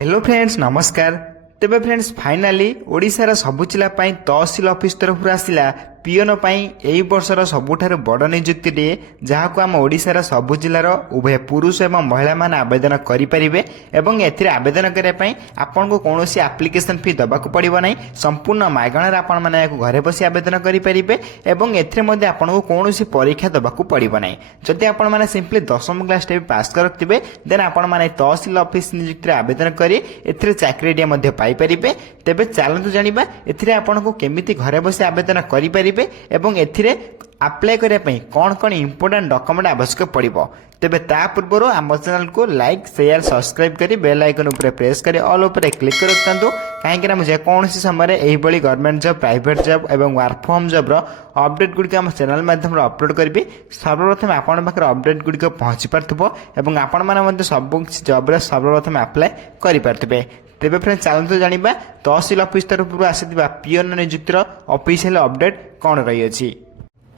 Hello friends नमस्कार। तेबे friends finally ओडिशार सबु जिला पाई तहसील ऑफिस तरफ आसिला पियन पाई एई वर्षर सबुठारु बड़ नियुक्ति जहां आम ओडिशार सबु जिलार उभय पुरुष एवं महिला मान आवेदन करें एवं एथिरे आवेदन करने आपन को कौन एप्लिकेशन फी दबाक पड़ो ना संपूर्ण मागणार आपण मैंने घरे बसी आवेदन करेंगे एवं एथिरे आपन को कौन परीक्षा दबाक पड़ो ना जदि आपण मैंने सिंपली 10वीं क्लास पास करते देन आपण मैंने तहसील ऑफिस नियुक्ति आवेदन करी एथिरे चाकरी पाइपर तेबे चलतु जानिबा एथिरे आपण को केमिति घरे बसी आवेदन करें एवं एथिरे अप्लाई करने कौन कौन इंपोर्टेंट डॉक्यूमेंट आवश्यक पड़ो तेबे ता पूर्व आम चैनल को लाइक शेयर सब्सक्राइब करी बेल आइकन ऊपर प्रेस करी ऑल ऊपर क्लिक कर रखु कहीं मुझे कौन समय यही गवर्नमेंट जॉब प्राइवेट जॉब एवं वर्क फ्रॉम जॉब अपडेट गुड़िक आम चैनल माध्यम अपलोड करी सर्वप्रथम आपण पाखे अपडेट गुड़िक पहुंची पार्थ्व एवं आपण मैंने सब जॉब सर्वप्रथम अप्लाई करें तेबे फ्रेंड्स चलते जानिबा तहसील ऑफिस तरफ आसीथिबा पियन नियुक्तिर ऑफिशियल अपडेट कौन रही अछि।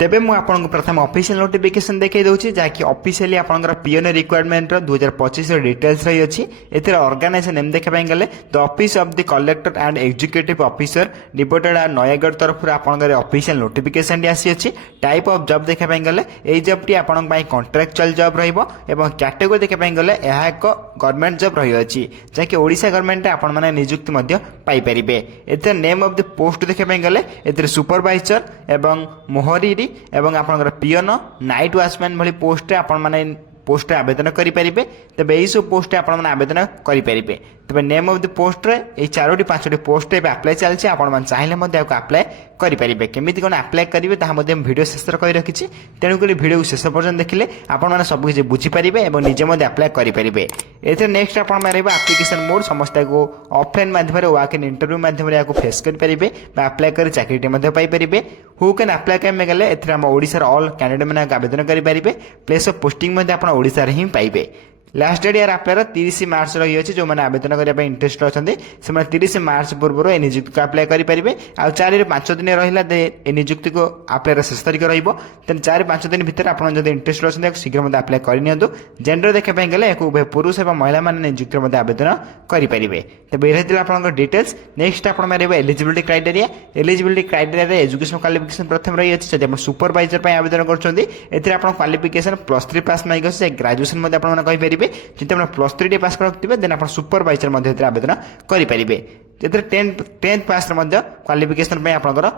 तेबे मु आपन प्रथम ऑफिशियल नोटिफिकेशन देखै दउछि जाकि ऑफिशियली आपनकर पियन रिक्वायरमेंट 2025 डिटेल्स रही अछि। एतिर ऑर्गेनाइजेशन नेम देखै पाइ गले the office of the collector and executive officer deputed आर नयागढ़ तरफ आपनकर ऑफिशियल नोटिफिकेशन आसी अछि। टाइप ऑफ जॉब देखै पाइ गले एई जॉब टी आपन पाइ कॉन्ट्रैक्चुअल जॉब रहइबो एवं कैटेगरी देखै पाइ गले एहा एक गवर्नमेंट जॉब रही अछि जाकि ओडिशा गवर्नमेंट आपन माने नियुक्ति मध्य पाइ परिबे। एतिर नेम ऑफ द पोस्ट देखै पाइ गले एतिर सुपरवाइजर एवं मोहरी एवं आपनकर पियन नाइट वॉचमैन भली पोस्ट आपण माने पोस्ट आवेदन करेंगे तेज यही सब पोस्ट आपने आवेदन करेंगे तेज नेम ऑफ द पोस्ट ये 4टी 5टी पोस्ट अप्लाई चलती आपने चाहिए अप्लाई करेंगे केमी कौन अप्लाई करेंगे ताकि भिडियो शेष कही रखी तेणुक भिडियो शेष पर्यटन देखिले आपने सबकि बुझीपारे और निजे अप्लाई करेंगे। ये नेक्स्ट आप आप्लिकेसन मोड समस्त को ऑफलाइन माध्यम वाक इन इंटरव्यू माध्यम फेस करेंगे अप्लाई कर चाकरी पाइपर हु कैन अप्लाई करेंगे गले ओडिशार ऑल कैंडिडेट मैंने आवेदन करेंगे प्लेस ऑफ पोस्टिंग ओडिशा रे ही पाइबे। लास्ट डेट यार अप्लाई 30 मार्च रही है जो मैंने आवेदन करने इंटरेस्ट अच्छा से 30 मार्च पूर्व ए नियुक्ति को अप्लाई करेंगे आउ 4-5 दिन रहा ए नियुक्ति को अप्लाई शेष तारीख रही 4-5 दिन भितर आप इंटरेस्ट अच्छा शीघ्र अप्लाई करनी जेंडर देखा गले उभय पुरुष और महिला मैंने नियुक्ति आवेदन करेंगे। तेज ये आप डिटेल्स नेक्स्ट आप एलिजिबिलिटी क्राइटेरिया एजुकेशन क्वालिफिकेशन प्रथम रही है जब सुपरवाइजर आवेदन कर क्वालिफिकेशन +3 पास माइक ग्रेजुएशन कहीपर जब आप +3 पास करते देन आप सुपरवाइजर आवेदन करेंगे। 10th पास क्वालिफिकेशन आपंकर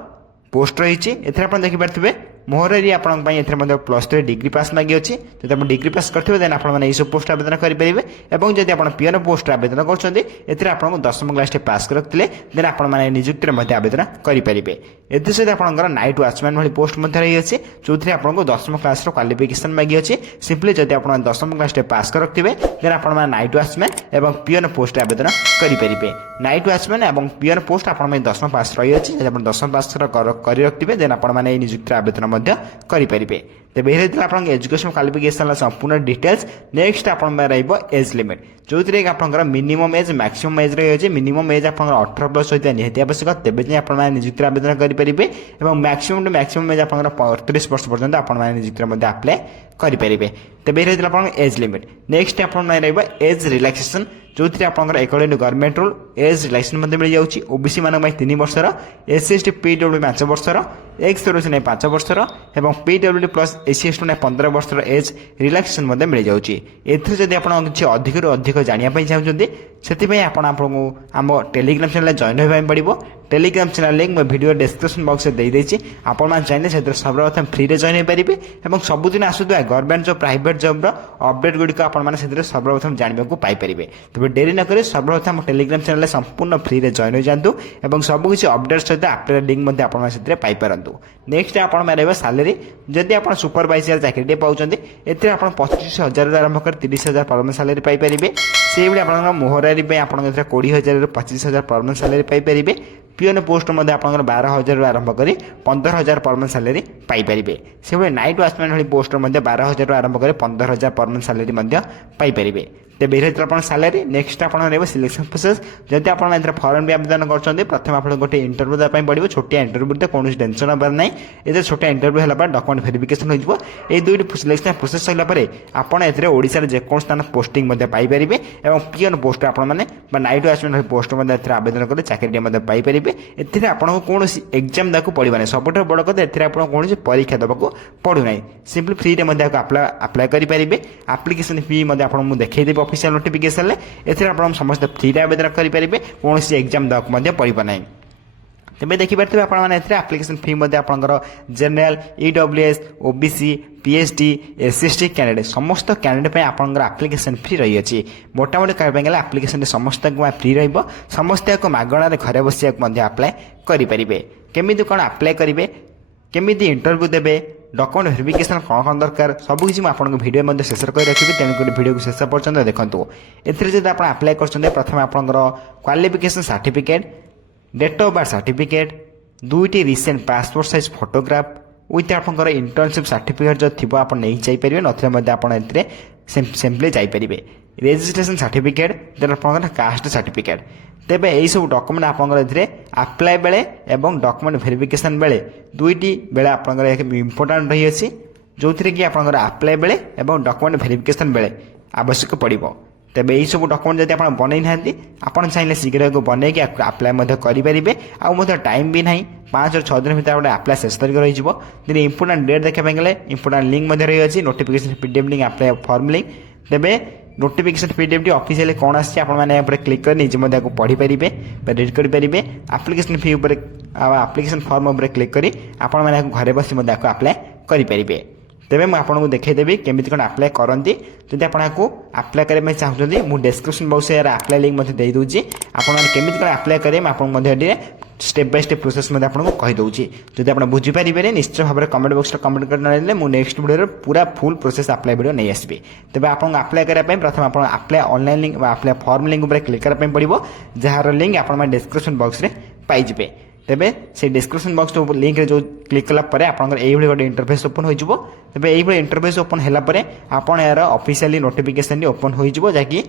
पोस्ट रही आप देखिपारे मोहरी आपंप +3 डिग्री पास मांगी अच्छी जब आप डिग्री पास करेंगे देन आप सब पोस्ट आवेदन करेंगे और जब आप पियन पोस्ट आवेदन करते आपको 10वीं क्लास पास करते देन आप नियुक्ति आवेदन करेंगे। ये सहित आपंकर नाइट वॉचमैन भाई पोस्ट रही है जो थी आपको 10वीं क्लास क्वालिफिकेशन मांगी अच्छी सिंपली जब आप 10वीं क्लास पास करते देन आप नाइट वॉचमैन और पियन पोस्ट आवेदन करेंगे। नाइट वॉचमैन और पियन पोस्ट आप 10वीं पास रही है जब आप 10वीं पास कर रखिए देन आप नियुक्ति आवेदन करेंगे। तेज ये आप एजुकेशन क्वालिफिकेशन संपूर्ण डिटेल्स नेक्स्ट आप एज लिमिट जो थी आप मिनिमम एज मैक्सिमम एज रही है मिनिमम एज आप 18+ होता निहत आवश्यक तेज आप नियुक्ति आवेदन करेंगे और मैक्सिमम टू मैक्सिमम एज आप 35 वर्ष पर्यटन आप नियुक्ति अप्लाई करेंगे। तेज ये आप एज लिमिट नेक्स्ट आप एज रिलैक्सेशन जो थी आप according to government rule age relaxation मिल जाऊँगी ओबीसी मान 3 वर्षर SC/ST PWD 5 वर्षर एक्स सर्विस 5 वर्षर और PWD प्लस SC/ST 15 वर्षर एज रिलैक्सेशन मिल जाऊँगी। एथि आप अधिक अधिक जानापी चाहते से आपको आम टेलीग्राम चैनल जॉइन होगा पड़ो टेलीग्राम चैनल लिंक मैं वीडियो डिस्क्रिप्शन बॉक्स में देदेछि आपण चाहिए से सर्वप्रथम फ्री रे जॉइन हो पारे और सबुदिन आसुवा government job private job update गुड़िक आपने सर्वप्रथम जानने को पाइपर तेज डेरी नक सर्वप्रथम टेलीग्राम चैनल संपूर्ण फ्री रे जॉइन हो जातु और सबकि अपडेट सहित अप्लाई लिंक पाइपारतु। नेक्स्ट आप सालेरी जदि आप सुपरवाइजर चाकरी पाँच ए 25,000 आरंभ कर 30,000 परमानेंट सालेरी पाइपर से आप मोहरारी आप 20,000 ରୁ 25,000 परमानेंट सालेरी पाइपर पियन पोस्ट आप 12,000 आरंभ कर 15,000 परमानेंट सालेरी पाइपर से नाइट वॉचमैन भाई पोस्ट 12,000 आरंभ कर 15,000 परमानेंट सालेरी पाइपर। तेज ये आप सालारी नेक्स्ट आप सिलेक्शन प्रोसेस जब आप फॉर्म भी आवेदन कर प्रथम आप गोटे इंटरव्यू देवाई पड़ो छोटिया इंटरव्यू तो कौन टेंशन हबार ना ये छोटिया इंटरव्यू है डॉक्यूमेंट वेरिफिकेशन हो दुईट सिलेक्शन प्रोसेस सरला आपड़ ओडिशार जेको स्थान पोस्टिंग पाइपर और पीएन पोस्ट आपने नाइट वाचमैन पोस्ट आवेदन करें चाकरी पाइपर एथिरे आपको कौन एग्जाम देवाक पड़ो ना सब बड़ कथा एथिरे आपको कौन परीक्षा देवाक पड़ूना सिंपली फ्री में अप्लाई करेंगे आप्लिकेसन फी आपको देखा ऑफिशियल नोटिफिकेशन एथिरे समस्त फ्री आवेदन करेंगे कौन एग्जाम देवाक पड़ो ना तेज देखिपे आप्लिकेसन फी आपंकर general EWS OBC PhD SC ST candidate समस्त कैंडिडेट आपंकर आप्लिकेसन फी रही है मोटामोटी कहवाई आप्लिकेसन समस्त फ्री रमस्ते मगणार घरे बस अप्लाई करेंगे केमी कौन अप्लाई करेंगे केमी इंटरव्यू देवे डॉक्यूमेंट वेरिफिकेशन कौन कौन दरकार सबकिछ मुझे भिडियो शेष कर रखी तेणुक भिडियो को शेष पर्यटन देखो एथिरे आप अप्लाई कर प्रथम आपंकर qualification certificate date of birth certificate दुईटी recent passport size photograph with आपंकर इंटर्नशिप सर्टिफिकेट जो थी आप नहीं जापर नए सिंपली जापर रेजिस्ट्रेशन सर्टिफिकेट देन आपंकर कास्ट सर्टिफिकेट तेबे यही सब डॉक्यूमेंट आपंकर अप्लाई बेले एवं डॉक्यूमेंट वेरिफिकेशन बेले दुईटी बेले आपंकर इंपोर्टेंट रही है जो थी कि आपंकर अप्लाई बेले एवं डॉक्यूमेंट वेरिफिकेशन बेले आवश्यक पड़ो तेबे यही सब डॉक्यूमेंट जब आप बनई ना आपड़ चाहिए शीघ्र बनई अप्लाई करेंगे आउ टाइम भी ना 5 और 6 दिन भर गोटे अप्लाई शेष तारीख रही इंपोर्टेंट डेट देखा गले इंपोर्टेंट लिंक रही है notification PDF link apply form link तेबे नोटिफिकेशन पीडीएफ ऑफिशियल कौन आने क्लिक कर निजे पढ़ी पारे रीड करेंगे आप्लिकेशन फी आप्लिकेशन फॉर्म क्लिक कर आपण घरे बस अप्लाई करेंगे तेबे मैं आपको देखदेवी केमी कौन अप्लाई करती जब आपको अप्लाई करने चाहते मुझे डिस्क्रिप्शन बॉक्स अप्लाई लिंक दे दूँगी आपड़ी कौन अप्लाई करेंगे मुझे स्टेप बाय स्टेप प्रोसेस आपको कहीदे जब आप बुझीपारे निश्चय भाव में कमेंट बॉक्स कमेंट कर मुझे नेक्स्ट वीडियो पूरा फुल प्रोसेस अप्लाई वीडियो नहीं आसबि तेज आपको अप्लाई करने प्रथम आप apply online link apply form link click करने पड़ो जार लिंक आप डिस्क्रिप्शन बॉक्स में पाइबे तेबे से डिस्क्रिप्शन बॉक्स लिंक जो क्लिक कलापर आपंकर यही गोटे इंटरफेस ओपन हो तेबे यही इंटरफेस ओपन है आपड़ यार ऑफिशियली नोटिफिकेशन ओपन हो जहाँकि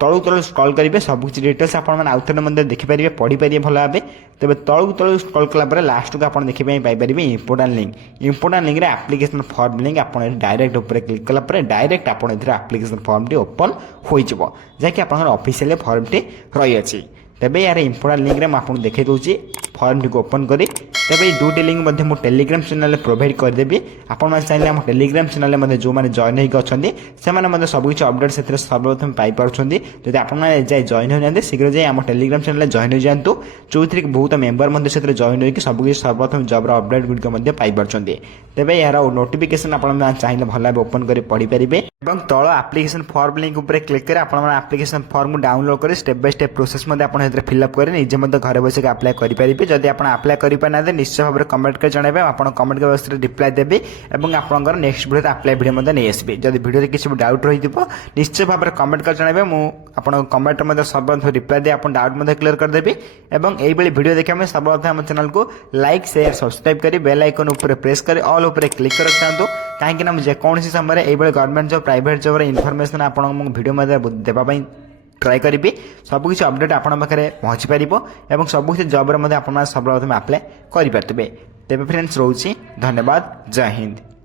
तलू तलू स्क्रॉल करेंगे सबकिछ डिटेल्स आपने देखिपारे पढ़ीपारे भल भाव तेज तलू तलू स्क्रॉल कलापर लास्ट को आप देखिए Piper important link application form link आप डायरेक्ट ऊपर क्लिक कलापर डायरेक्ट आप आप्लिकेशन फॉर्म टी ओपन हो जहाँकि आप ऑफिशियल फॉर्म टी रही है तेबे यार इंपोर्टेंट लिंक में आपको देखा दूसरी फॉर्म टी ओपन करी तेज दुईटी लिंक मो टेलीग्राम चैनल प्रोवाइड करदेवी आपने चाहिए आम टेलीग्राम चैनल में जो मैंने जॉइन होती सबकिछ अपडेट से सर्वप्रथम पाइपर जब आप जॉइन हो शीघ्र जाए आम टेलीग्राम चैनल जॉइन हो जातु जो थी बहुत मेम्बर से जॉइन होकर सबकिछ सर्वप्रथम जॉब अपडेट गुड़िक पाइपर तेज यार नोटिफिकेशन आप चाहिए भल भाव ओपन कर पढ़ी पारे तल आप्लिकेशन फॉर्म लिंक उपर क्लिक कर आप्लिकेशन फॉर्म को डाउनलोड कर step by step process fill up कर निजे घर बस अप्लाई करेंगे जब आप अप्लाई करना निश्चय भाव में कमेंट कर जनइबे आप कमेंट बॉक्स में रिप्लाई देवी और आपंकर नेक्स्ट वीडियो अप्लाई वीडियो नहीं आसबि जब वीडियो किसी डाउट रही निश्चय भाव में कमेंट कर जनइबे मुझे कमेंट सर्वप्रथम रिप्लाई दे आप डाउट क्लियर करदेवी और यही वीडियो देखा सर्वप्रथम आम चैनल को लाइक शेयर सब्सक्राइब कर बेल आइकन ऊपर प्रेस कर ऑल ऊपर क्लिक कर रखिंटू कहीं जेकोसी समय ये government job private job information आपको वीडियो देवाई ट्राई करी सबकिछ अपडेट आपन पाखे पहुँची पार और सबकिछ जॉब सर्वप्रथम अप्लाई करेंगे तेज फ्रेंड्स रोचे धन्यवाद जय हिंद।